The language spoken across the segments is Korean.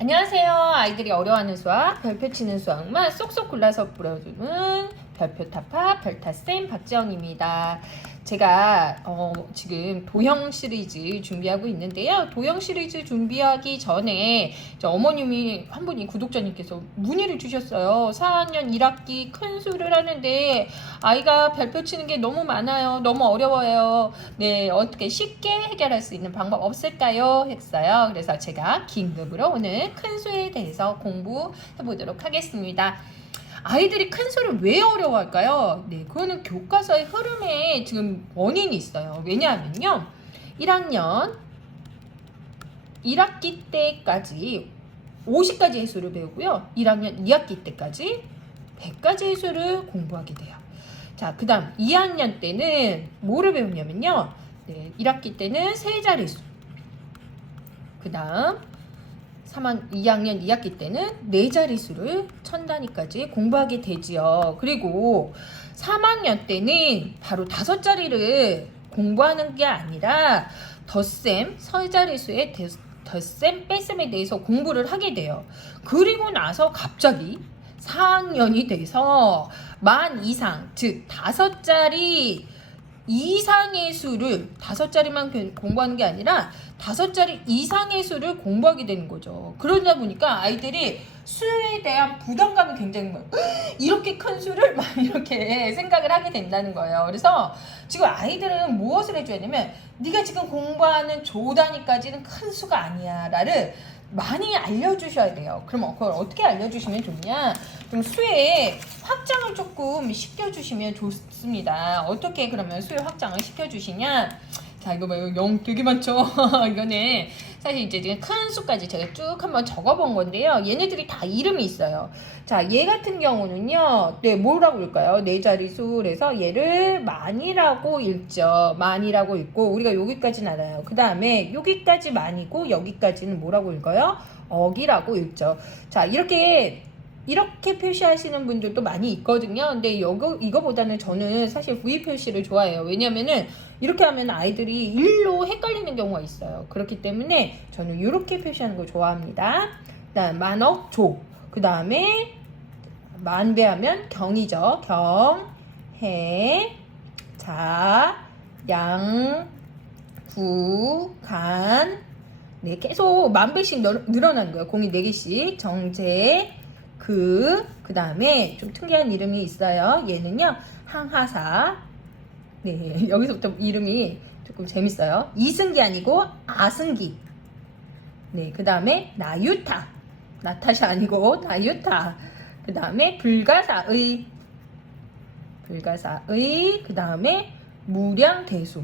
안녕하세요. 아이들이 어려워하는 수학, 별표 치는 수학만 쏙쏙 골라서 풀어주는 별표 타파 별타쌤 박지영입니다. 제가 어, 지금 도형 시리즈 준비하고 있는데요. 도형 시리즈 준비하기 전에 저 어머님이 한 분이 구독자님께서 문의를 주셨어요. 4학년 1학기 큰 수를 하는데 아이가 별표 치는 게 너무 많아요. 너무 어려워요. 네, 어떻게 쉽게 해결할 수 있는 방법 없을까요? 했어요. 그래서 제가 긴급으로 오늘 큰 수에 대해서 공부해 보도록 하겠습니다. 아이들이 큰 수를 왜 어려워할까요? 네, 그거는 교과서의 흐름에 지금 원인이 있어요. 왜냐하면요. 1학년 1학기 때까지 50가지의 수를 배우고요. 1학년 2학기 때까지 100가지의 수를 공부하게 돼요. 자, 그 다음 2학년 때는 뭐를 배우냐면요. 네, 1학기 때는 세 자릿수. 그 다음 3학, 2학년 2학기 때는 네 자릿수를 천 단위까지 공부하게 되지요. 그리고 3학년 때는 바로 다섯 자리를 공부하는 게 아니라 덧셈, 서 자릿수의 대- 덧셈, 뺄셈에 대해서 공부를 하게 돼요. 그리고 나서 갑자기 4학년이 돼서 만 이상, 즉 다섯 자리 이상의 수를 다섯 자리만 그- 공부하는 게 아니라 다섯 자리 이상의 수를 공부하게 되는 거죠. 그러다 보니까 아이들이 수에 대한 부담감이 굉장히 많아요. 이렇게 큰 수를 막 이렇게 생각을 하게 된다는 거예요. 그래서 지금 아이들은 무엇을 해줘야 되냐면 네가 지금 공부하는 조 단위까지는 큰 수가 아니야 라를 많이 알려주셔야 돼요. 그럼 그걸 어떻게 알려주시면 좋냐? 좀 수의 확장을 조금 시켜주시면 좋습니다. 어떻게 그러면 수의 확장을 시켜주시냐? 자, 이거 봐요. 0 되게 많죠? 이거는 사실 이제 큰 수까지 제가 쭉 한번 적어본 건데요. 얘네들이 다 이름이 있어요. 자, 얘 같은 경우는요. 네, 뭐라고 읽을까요? 네 자리수. 그래서 얘를 만이라고 읽죠. 만이라고 읽고 우리가 여기까지는 알아요. 그 다음에 여기까지 만이고 여기까지는 뭐라고 읽어요? 억이라고 읽죠. 자, 이렇게 이렇게 표시하시는 분들도 많이 있거든요. 근데 이거, 이거보다는 저는 사실 V 표시를 좋아해요. 왜냐면은 이렇게 하면 아이들이 일로 헷갈리는 경우가 있어요. 그렇기 때문에 저는 이렇게 표시하는 걸 좋아합니다. 그다음 만억 조. 그 다음에 만배하면 경이죠. 경, 해, 자, 양, 구, 간. 네, 계속 만 배씩 늘- 늘어나는 거예요. 공이 네 개씩. 정제, 그, 그 다음에 좀 특이한 이름이 있어요. 얘는요, 항하사. 네, 여기서부터 이름이 조금 재밌어요. 이승기 아니고 아승기. 네, 그 다음에 나유타. 나타샤 아니고 나유타. 그 다음에 불가사의. 불가사의. 그 다음에 무량대수.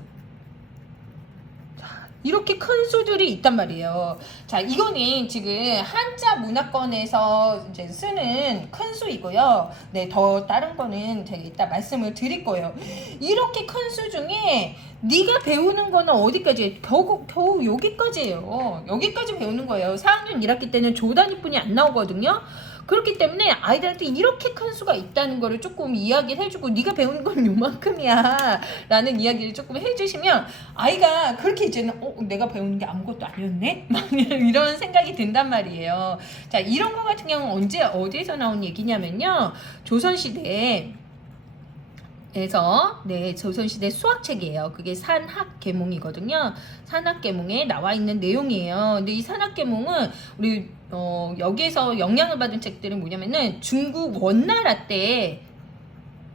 자, 이렇게 큰 수들이 있단 말이에요. 자, 이거는 지금 한자 문화권에서 이제 쓰는 큰 수이고요. 네, 더 다른 거는 제가 이따 말씀을 드릴 거예요. 이렇게 큰 수 중에 네가 배우는 거는 어디까지? 겨우 겨우 여기까지예요. 여기까지 배우는 거예요. 4학년 1학기 때는 조단위뿐이 안 나오거든요. 그렇기 때문에 아이들한테 이렇게 큰 수가 있다는 거를 조금 이야기를 해주고 네가 배우는 건 요만큼이야. 라는 이야기를 조금 해주시면 아이가 그렇게 이제는 어 내가 배우는 게 아무것도 아니었네? 막 이런 생각이 든단 말이에요. 자 이런 거 같은 경우는 언제 어디에서 나온 얘기냐면요. 조선시대에 에서 네 조선시대 수학책이에요. 그게 산학계몽이거든요. 산학계몽에 나와 있는 내용이에요. 근데 이 산학계몽은 우리 어, 여기에서 영향을 받은 책들은 뭐냐면은 중국 원나라 때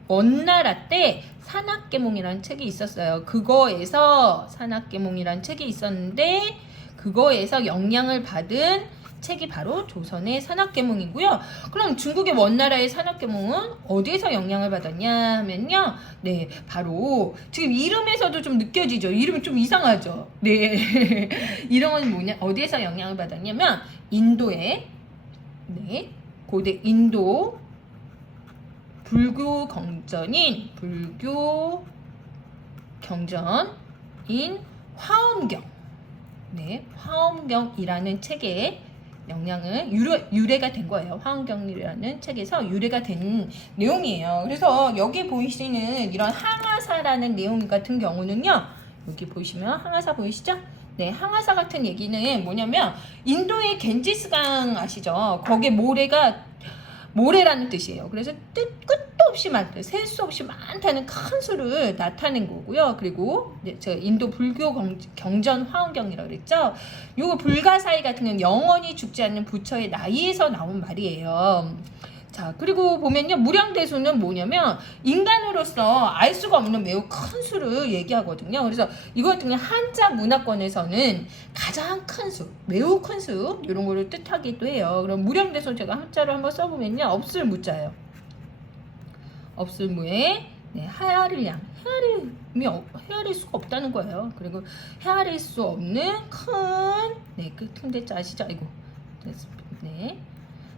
원나라 때 산학계몽이라는 책이 있었어요. 그거에서 산학계몽이라는 책이 있었는데 그거에서 영향을 받은 책이 바로 조선의 산학계몽이고요. 그럼 중국의 원나라의 산학계몽은 어디에서 영향을 받았냐 하면요. 네, 바로 지금 이름에서도 좀 느껴지죠. 이름이 좀 이상하죠. 네. 이름은 뭐냐? 어디에서 영향을 받았냐면 인도의 네. 고대 인도 불교 경전인 불교 경전인 화엄경 네, 화엄경이라는 책에 영향을 유래, 유래 가 된 거예요. 화엄경이라는 책에서 유래가 된 내용이에요. 그래서 여기 보이시는 이런 항하사라는 내용 같은 경우는요. 여기 보시면 항하사 보이시죠? 네, 항아사 같은 얘기는 뭐냐면 인도의 겐지스강 아시죠? 거기에 모래가 모래라는 뜻이에요. 그래서 뜻 끝도 없이 많다, 셀 수 없이 많다는 큰 수를 나타낸 거고요. 그리고 저 인도 불교 경, 경전 화엄경이라고 그랬죠. 요거 불가사의 같은 경우는 영원히 죽지 않는 부처의 나이에서 나온 말이에요. 자, 그리고 보면요. 무량대수는 뭐냐면 인간으로서 알 수가 없는 매우 큰 수를 얘기하거든요. 그래서 이거 같은 경우 한자 문화권에서는 가장 큰 수, 매우 큰 수, 이런 거를 뜻하기도 해요. 그럼 무량대수 제가 한자로 한번 써보면요. 없을 무자예요. 없을 무에 네, 헤아릴 양. 헤아림이 없, 헤아릴 수가 없다는 거예요. 그리고 헤아릴 수 없는 큰, 네, 그 큰대자 아시죠? 됐습니다. 네.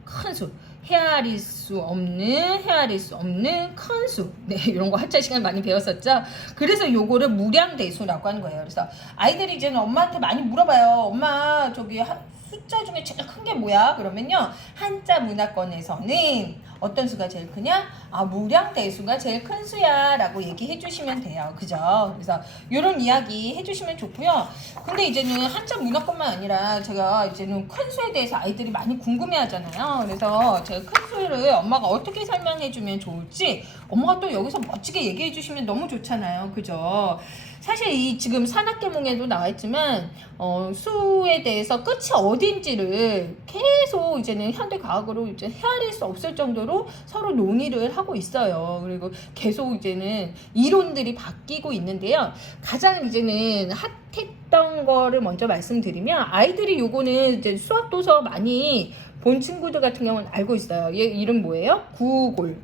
큰 수. 헤아릴 수 없는 헤아릴 수 없는 큰 수. 네, 이런 거 한자 시간 많이 배웠었죠. 그래서 요거를 무량대수라고 하는 거예요. 그래서 아이들이 이제는 엄마한테 많이 물어봐요. 엄마 저기 하- 숫자 중에 제일 큰 게 뭐야? 그러면요 한자 문화권에서는 어떤 수가 제일 크냐? 아 무량대수가 제일 큰 수야 라고 얘기해 주시면 돼요. 그죠? 그래서 이런 이야기 해 주시면 좋고요. 근데 이제는 한자 문화권만 아니라 제가 이제는 큰 수에 대해서 아이들이 많이 궁금해 하잖아요. 그래서 제가 큰 수를 엄마가 어떻게 설명해 주면 좋을지 엄마가 또 여기서 멋지게 얘기해 주시면 너무 좋잖아요. 그죠? 사실 이 지금 산학계몽에도 나와있지만 어, 수에 대해서 끝이 어딘지를 계속 이제는 현대 과학으로 이제 헤아릴 수 없을 정도로 서로 논의를 하고 있어요. 그리고 계속 이제는 이론들이 바뀌고 있는데요. 가장 이제는 핫했던 거를 먼저 말씀드리면 아이들이 요거는 이제 수학 도서 많이 본 친구들 같은 경우는 알고 있어요. 얘 이름 뭐예요? 구골.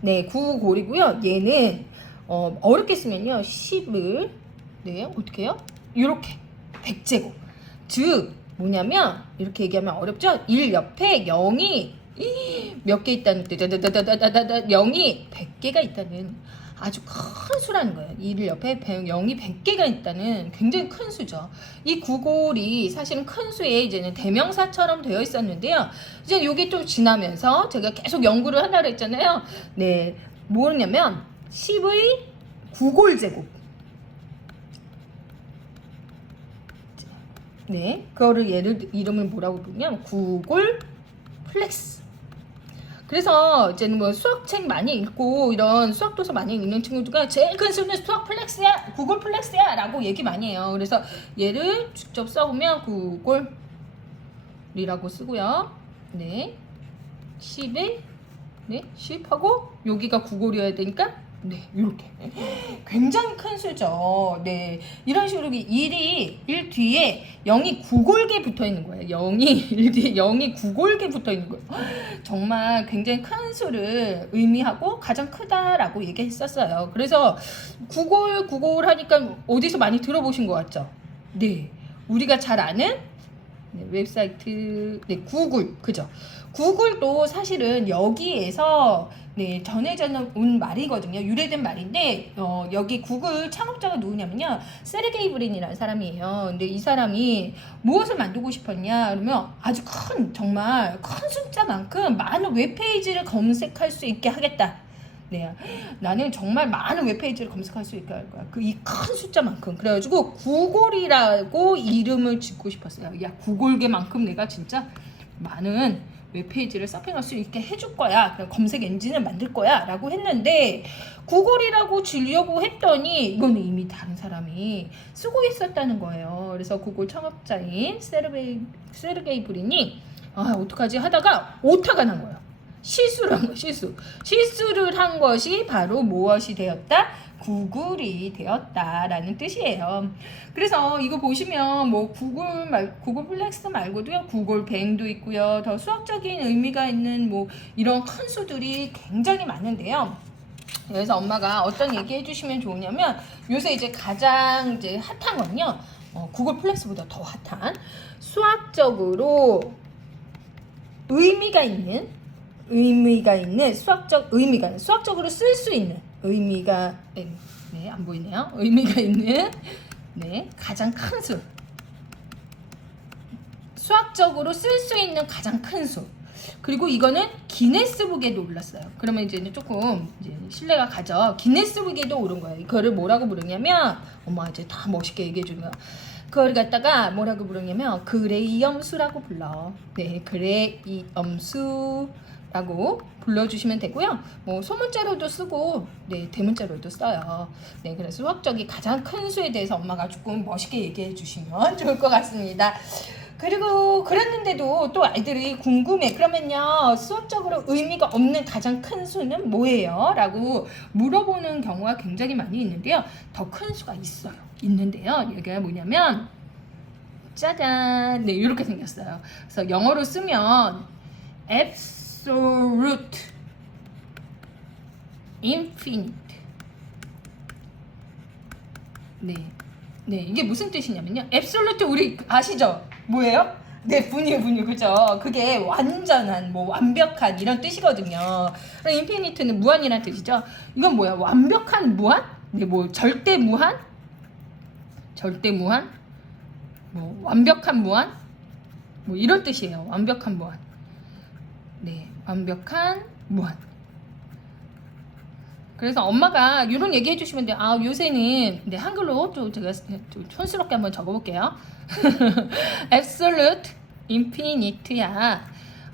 네, 구골이고요. 얘는 어, 어렵게 쓰면요. 10을 네, 어떻게 해요? 이렇게 100제곱. 즉 뭐냐면 이렇게 얘기하면 어렵죠? 1 옆에 0이 몇 개 있다는 뜻다다다다다다 0이 100개가 있다는 아주 큰 수라는 거예요. 1 옆에 0이 100개가 있다는 굉장히 큰 수죠. 이 구골이 사실은 큰 수에 이제는 대명사처럼 되어 있었는데요. 이제 요게 좀 지나면서 제가 계속 연구를 한다고 했잖아요. 네. 뭐냐면 10의 9골 제곱. 네, 그거를 예를 이름을 뭐라고 부르면 9골 플렉스. 그래서 이제는 뭐 수학책 많이 읽고 이런 수학 도서 많이 읽는 친구들과 제일 큰 수는 수학 플렉스야, 9골 플렉스야라고 얘기 많이 해요. 그래서 얘를 직접 써보면 9골이라고 쓰고요. 네, 10에 네, 10하고 여기가 9골이어야 되니까 네, 이렇게. 굉장히 큰 수죠. 네. 이런 식으로 1이 1 뒤에 0이 9골게 붙어 있는 거예요. 0이 1 뒤에 0이 9골게 붙어 있는 거예요. 정말 굉장히 큰 수를 의미하고 가장 크다라고 얘기했었어요. 그래서 9골 9골 하니까 어디서 많이 들어보신 것 같죠? 네. 우리가 잘 아는 네, 웹사이트 네, 구글 그죠? 구글도 사실은 여기에서 네, 전해져 온 말이거든요. 유래된 말인데 어, 여기 구글 창업자가 누구냐면요. 세르게이 브린이라는 사람이에요. 근데 이 사람이 무엇을 만들고 싶었냐? 그러면 아주 큰 정말 큰 숫자만큼 많은 웹페이지를 검색할 수 있게 하겠다. 네, 나는 정말 많은 웹페이지를 검색할 수 있게 할 거야. 그 이 큰 숫자만큼. 그래가지고 구글이라고 이름을 짓고 싶었어요. 야, 구글계만큼 내가 진짜 많은 웹페이지를 서핑할 수 있게 해줄 거야. 그냥 검색 엔진을 만들 거야. 라고 했는데, 구글이라고 주려고 했더니, 이거는 이미 다른 사람이 쓰고 있었다는 거예요. 그래서 구글 창업자인 세르게이, 세르게이 브린이, 아, 어떡하지 하다가 오타가 난 거예요. 실수를 한 거, 실수. 실수를 한 것이 바로 무엇이 되었다? 구글이 되었다라는 뜻이에요. 그래서 이거 보시면 뭐 구글 말 구글 플렉스 말고도요. 구글 뱅도 있고요. 더 수학적인 의미가 있는 뭐 이런 큰 수들이 굉장히 많은데요. 그래서 엄마가 어떤 얘기 해주시면 좋으냐면 요새 이제 가장 이제 핫한 건요. 어, 구글 플렉스보다 더 핫한 수학적으로 의미가 있는 의미가 있는 수학적 의미가 수학적으로 쓸 수 있는 의미가 네, 네, 안 보이네요. 의미가 있는 네 가장 큰 수. 수학적으로 쓸 수 있는 가장 큰 수. 그리고 이거는 기네스북에도 올랐어요. 그러면 이제는 조금 이제 신뢰가 가죠. 기네스북에도 오른 거예요. 이거를 뭐라고 부르냐면 엄마 이제 다 멋있게 얘기해 주는 거야. 그걸 갖다가 뭐라고 부르냐면 그레이엄수라고 불러. 네, 그레이엄수 라고 불러주시면 되고요. 뭐 소문자로도 쓰고, 네, 대문자로도 써요. 네, 그래서 수학적이 가장 큰 수에 대해서 엄마가 조금 멋있게 얘기해 주시면 좋을 것 같습니다. 그리고 그랬는데도 또 아이들이 궁금해. 그러면요, 수학적으로 의미가 없는 가장 큰 수는 뭐예요? 라고 물어보는 경우가 굉장히 많이 있는데요. 더 큰 수가 있어요. 있는데요. 여기가 뭐냐면, 짜잔. 네, 이렇게 생겼어요. 그래서 영어로 쓰면, absolute, infinite. 네. 네, 이게 무슨 뜻이냐면요. 앱솔루트 우리 아시죠? 뭐예요? 네, 분유, 분유, 그죠? 그게 완전한, 뭐, 완벽한 이런 뜻이거든요. 인피니트는 무한이라는 뜻이죠? 이건 뭐야? 완벽한 무한? 네, 뭐, 절대 무한? 절대 무한? 뭐, 완벽한 무한? 뭐, 이런 뜻이에요. 완벽한 무한. 네, 완벽한 무한. 그래서 엄마가 이런 얘기 해주시면 돼요. 아 요새는 네 한글로 좀 제가 좀 촌스럽게 한번 적어볼게요. absolute infinite야.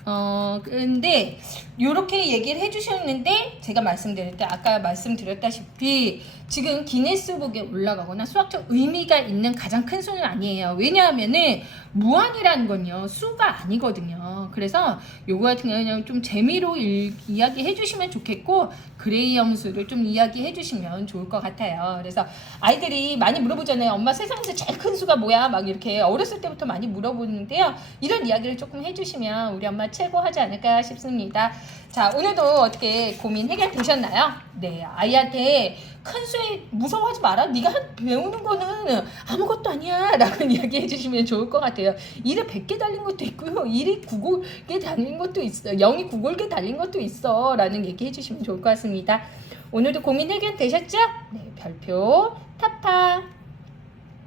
어 근데 이렇게 얘기를 해주셨는데 제가 말씀드릴 때 아까 말씀드렸다시피 지금 기네스북에 올라가거나 수학적 의미가 있는 가장 큰 수는 아니에요. 왜냐하면은 무한이라는 건요 수가 아니거든요. 그래서 요거 같은 경우는 좀 재미로 일- 이야기해 주시면 좋겠고 그레이엄 수를 좀 이야기해 주시면 좋을 것 같아요. 그래서 아이들이 많이 물어보잖아요. 엄마 세상에서 제일 큰 수가 뭐야? 막 이렇게 어렸을 때부터 많이 물어보는데요. 이런 이야기를 조금 해주시면 우리 엄마 최고하지 않을까 싶습니다. 자 오늘도 어떻게 고민 해결되셨나요? 네 아이한테 큰 수에 무서워하지 마라. 네가 한- 배우는 거는 아무것도 아니야. 라고 이야기해 주시면 좋을 것 같아요. 1에 100개 달린 것도 있고요. 1이 9골개 달린 것도 있어. 0이 9골개 달린 것도 있어. 라는 얘기 해 주시면 좋을 것 같습니다. 오늘도 고민 해결 되셨죠? 네, 별표 타파.